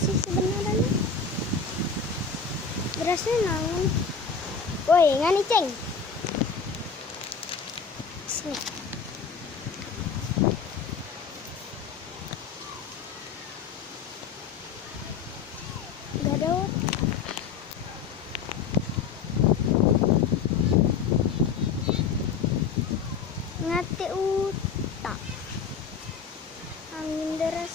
sih sebenarnya. Berasnya nangun. Woi, ngani ceng. Sini. Gadot. Ngati utak. Angin deras.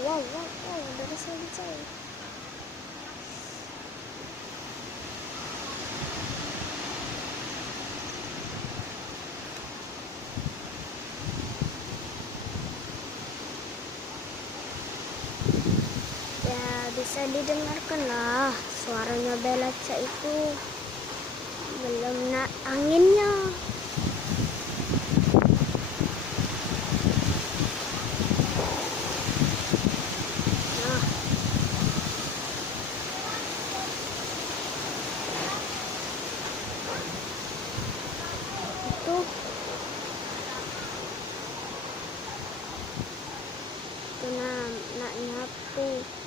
Wow, udah selesai. Ya, bisa didengarkan lah suaranya Belaca itu. Belum anginnya. Itu nak nyapu.